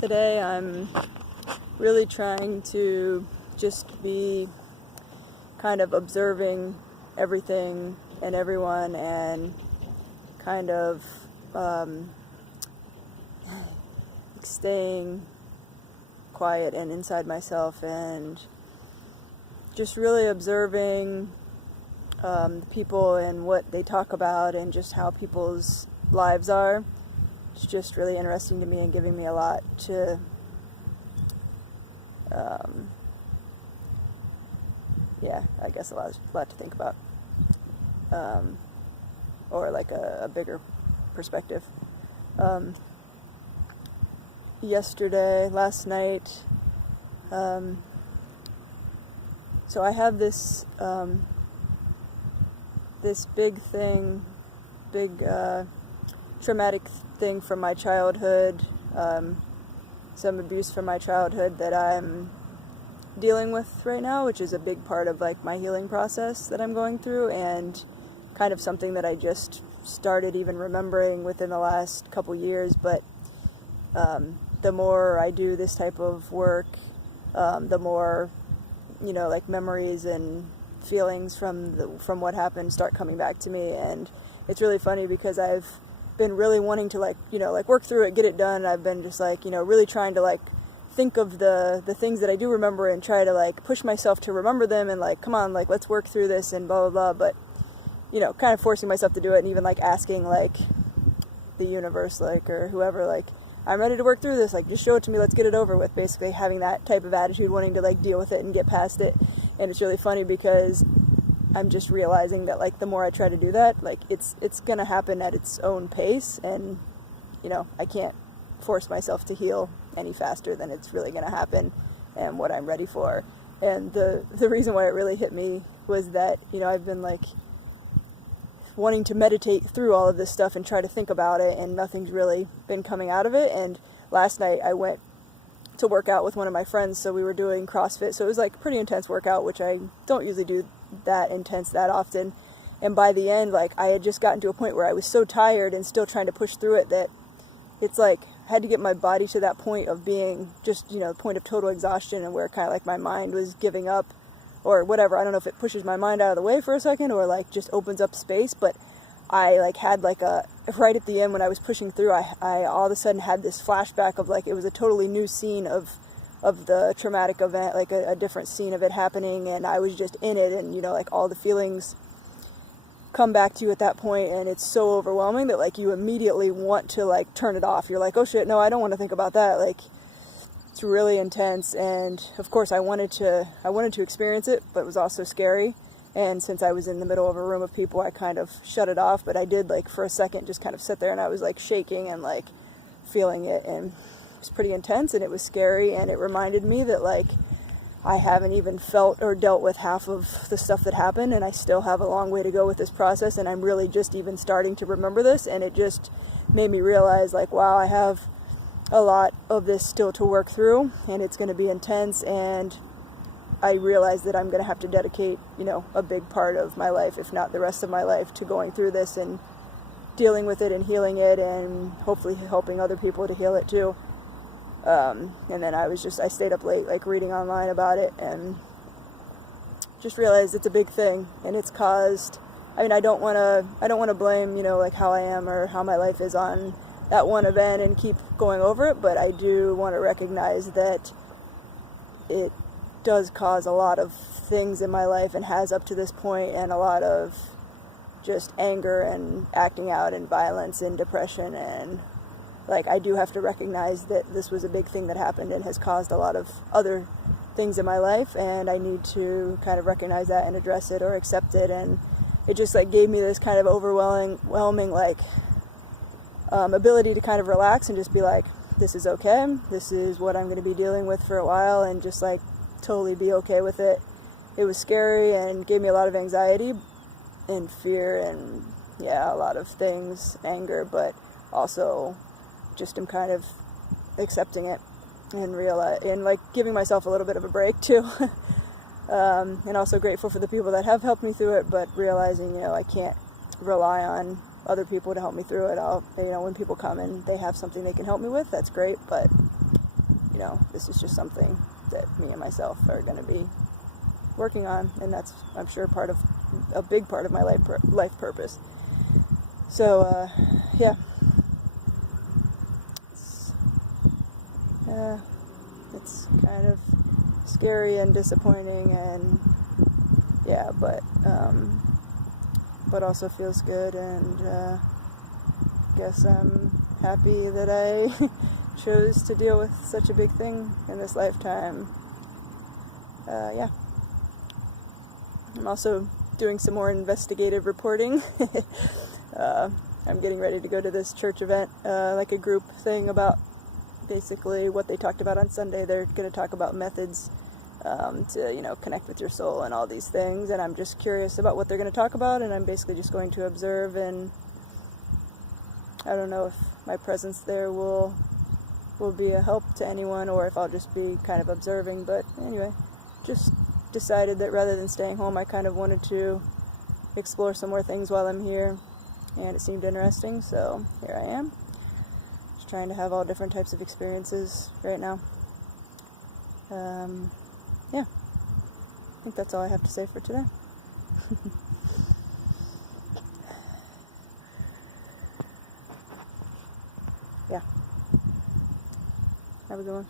Today I'm really trying to just be kind of observing everything and everyone and kind of staying quiet and inside myself and just really observing the people and what they talk about and just how people's lives are. It's just really interesting to me and giving me a lot to I guess a lot to think about, or like a bigger perspective. Last night, so I have this big traumatic thing from my childhood, some abuse from my childhood that I'm dealing with right now, which is a big part of like my healing process that I'm going through, and kind of something that I just started even remembering within the last couple years. But the more I do this type of work, the more like memories and feelings from what happened start coming back to me. And it's really funny because I've been really wanting to work through it, get it done. I've been just really trying to think of the things that I do remember and try to push myself to remember them and come on, let's work through this and blah blah blah. But kind of forcing myself to do it, and even asking the universe or whoever, I'm ready to work through this, just show it to me, let's get it over with. Basically having that type of attitude, wanting to deal with it and get past it. And it's really funny because I'm just realizing that the more I try to do that, it's gonna happen at its own pace, and I can't force myself to heal any faster than it's really gonna happen and what I'm ready for. And the reason why it really hit me was that I've been wanting to meditate through all of this stuff and try to think about it, and nothing's really been coming out of it. And last night I went to work out with one of my friends, so we were doing CrossFit, so it was a pretty intense workout, which I don't usually do that intense that often. And by the end, I had just gotten to a point where I was so tired and still trying to push through it that it's I had to get my body to that point of being just the point of total exhaustion, and where kind of my mind was giving up or whatever. I don't know if it pushes my mind out of the way for a second or just opens up space. But I had right at the end when I was pushing through, I all of a sudden had this flashback of it was a totally new scene of the traumatic event, a different scene of it happening, and I was just in it, and all the feelings come back to you at that point, and it's so overwhelming that you immediately want to turn it off. You're oh shit, no, I don't want to think about that. It's really intense. And of course I wanted to experience it, but it was also scary. And since I was in the middle of a room of people, I kind of shut it off. But I did for a second just kind of sit there, and I was shaking and feeling it, and it was pretty intense, and it was scary. And it reminded me that I haven't even felt or dealt with half of the stuff that happened, and I still have a long way to go with this process, and I'm really just even starting to remember this. And it just made me realize wow, I have a lot of this still to work through, and it's going to be intense. And I realize that I'm going to have to dedicate a big part of my life, if not the rest of my life, to going through this and dealing with it and healing it, and hopefully helping other people to heal it too. And then I stayed up late reading online about it, and just realized it's a big thing, and it's caused, I don't want to blame how I am or how my life is on that one event and keep going over it, but I do want to recognize that it does cause a lot of things in my life, and has up to this point, and a lot of just anger and acting out and violence and depression. And I do have to recognize that this was a big thing that happened and has caused a lot of other things in my life, and I need to kind of recognize that and address it or accept it. And it just gave me this kind of overwhelming ability to kind of relax and just be this is okay, this is what I'm going to be dealing with for a while, and just totally be okay with it. It was scary and gave me a lot of anxiety and fear and a lot of things, anger, but also just am kind of accepting it and giving myself a little bit of a break too. And also grateful for the people that have helped me through it, but realizing I can't rely on other people to help me through it. When people come and they have something they can help me with, that's great, but this is just something that me and myself are going to be working on, and that's, I'm sure, a big part of my life purpose. So, yeah. It's kind of scary and disappointing, and yeah, but also feels good, and guess I'm happy that I chose to deal with such a big thing in this lifetime. Yeah. I'm also doing some more investigative reporting. I'm getting ready to go to this church event, like a group thing about basically what they talked about on Sunday. They're going to talk about methods to, connect with your soul and all these things, and I'm just curious about what they're going to talk about, and I'm basically just going to observe, and I don't know if my presence there will be a help to anyone, or if I'll just be kind of observing. But anyway, just decided that rather than staying home, I kind of wanted to explore some more things while I'm here, and it seemed interesting, so here I am, just trying to have all different types of experiences right now. Yeah, I think that's all I have to say for today. Yeah, have a good one.